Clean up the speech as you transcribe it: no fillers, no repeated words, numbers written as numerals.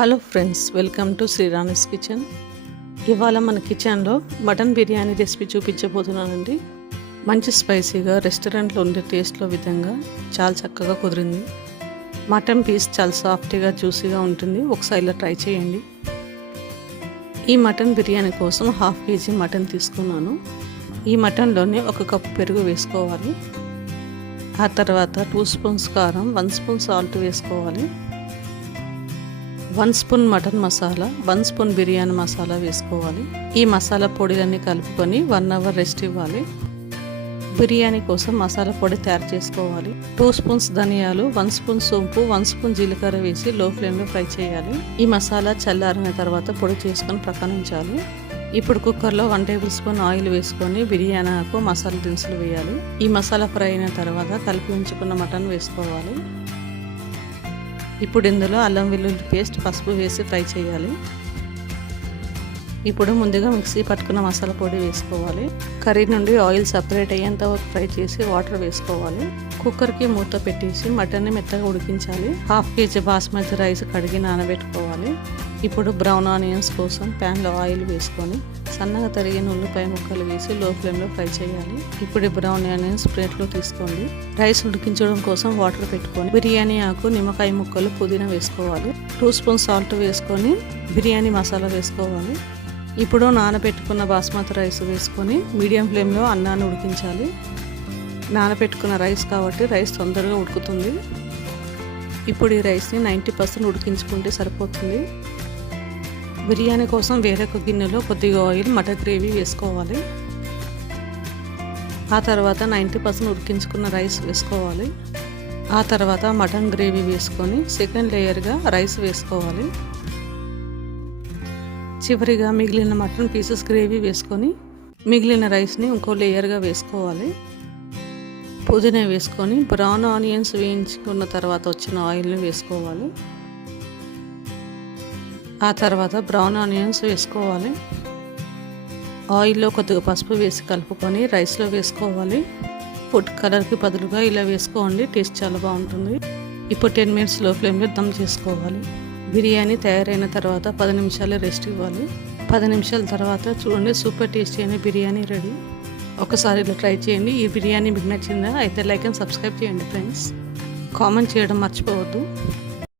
Hello friends, welcome to Srirani's kitchen. ఇవాళ మన కిచెన్లో మటన్ బిర్యానీ రెసిపీ చూపించబోతున్నానండి. మంచి స్పైసీగా రెస్టారెంట్లో ఉండే టేస్ట్లో విధంగా చాలా చక్కగా కుదిరింది. మటన్ పీస్ చాలా సాఫ్ట్గా జ్యూసీగా ఉంటుంది. ఒకసారి ఇలా ట్రై చేయండి. ఈ మటన్ బిర్యానీ కోసం 1/2 kg మటన్ తీసుకున్నాను. ఈ మటన్లోనే 1 కప్పు పెరుగు వేసుకోవాలి. ఆ తర్వాత 2 స్పూన్స్ కారం, 1 స్పూన్ సాల్ట్ వేసుకోవాలి. 1 spoon mutton masala, 1 spoon biryani masala వేసుకోవాలి. ఈ మసాలా పొడిలన్నీ కలుపుకొని 1 అవర్ రెస్ట్ ఇవ్వాలి. బిర్యానీ కోసం మసాలా పొడి తయారు చేసుకోవాలి. 2 స్పూన్స్ ధనియాలు, 1 స్పూన్ సోంపు, 1 స్పూన్ జీలకర్ర వేసి లో ఫ్లేమ్లో ఫ్రై చేయాలి. ఈ మసాలా చల్లారిన తర్వాత పొడి చేసుకొని ప్రక్కన ఉంచాలి. ఇప్పుడు కుక్కర్లో 1 టేబుల్ స్పూన్ ఆయిల్ వేసుకొని బిర్యానీ ఆకు, మసాలా దినుసులు వేయాలి. ఈ మసాలా ఫ్రై అయిన తర్వాత కలిపి ఉంచుకున్న మటన్ వేసుకోవాలి. ఇప్పుడు ఇందులో అల్లం వెల్లుల్లి పేస్ట్, పసుపు వేసి ఫ్రై చేయాలి. ఇప్పుడు ముందుగా మిక్సీ పట్టుకున్న మసాలా పొడి వేసుకోవాలి. కర్రీ నుండి ఆయిల్ సపరేట్ అయ్యేంత వరకు ఫ్రై చేసి వాటర్ వేసుకోవాలి. కుక్కర్కి మూత పెట్టేసి మటన్ని మెత్తగా ఉడికించాలి. 1/2 kg బాస్మతి రైస్ కడిగి నానబెట్టుకోవాలి. ఇప్పుడు బ్రౌన్ ఆనియన్స్ కోసం ప్యాన్లో ఆయిల్ వేసుకొని సన్నగా తరిగిన ఉల్లిపాయ ముక్కలు వేసి లో ఫ్లేమ్లో ఫ్రై చేయాలి. ఇప్పుడు బ్రౌన్ ఆనియన్స్ ప్లేట్లో తీసుకోండి. రైస్ ఉడికించడం కోసం వాటర్ పెట్టుకొని బిర్యానీ ఆకు, నిమ్మకాయ ముక్కలు, పుదీనా వేసుకోవాలి. 2 స్పూన్ సాల్ట్ వేసుకొని బిర్యానీ మసాలా వేసుకోవాలి. ఇప్పుడు నానబెట్టుకున్న బాస్మతి రైస్ వేసుకొని మీడియం ఫ్లేమ్లో అన్నాన్ని ఉడికించాలి. నానబెట్టుకున్న రైస్ కాబట్టి రైస్ తొందరగా ఉడుకుతుంది. ఇప్పుడు ఈ రైస్ని 90% ఉడికించుకుంటే సరిపోతుంది. బిర్యానీ కోసం వేరొక గిన్నెలో కొద్దిగా ఆయిల్, మటన్ గ్రేవీ వేసుకోవాలి. ఆ తర్వాత 90% ఉడికించుకున్న రైస్ వేసుకోవాలి. ఆ తర్వాత మటన్ గ్రేవీ వేసుకొని సెకండ్ లేయర్గా రైస్ వేసుకోవాలి. చివరిగా మిగిలిన మటన్ పీసెస్ గ్రేవీ వేసుకొని మిగిలిన రైస్ని ఇంకో లేయర్గా వేసుకోవాలి. పుదీనా వేసుకొని బ్రౌన్ ఆనియన్స్ వేయించుకున్న తర్వాత వచ్చిన ఆయిల్ని వేసుకోవాలి. ఆ తర్వాత బ్రౌన్ ఆనియన్స్ వేసుకోవాలి. ఆయిల్లో కొద్దిగా పసుపు వేసి కలుపుకొని రైస్లో వేసుకోవాలి. ఫుడ్ కలర్కి బదులుగా ఇలా వేసుకోండి, టేస్ట్ చాలా బాగుంటుంది. ఇప్పుడు 10 మినిట్స్ లో ఫ్లేమ్లో దమ్ చేసుకోవాలి. బిర్యానీ తయారైన తర్వాత 10 నిమిషాలు రెస్ట్ ఇవ్వాలి. 10 నిమిషాల తర్వాత చూడండి, సూపర్ టేస్టీ అయిన బిర్యానీ రెడీ. ఒకసారి ఇలా ట్రై చేయండి. ఈ బిర్యానీ మీకు నచ్చిందా? అయితే లైక్ అండ్ సబ్స్క్రైబ్ చేయండి ఫ్రెండ్స్. కామెంట్ చేయడం మర్చిపోవద్దు.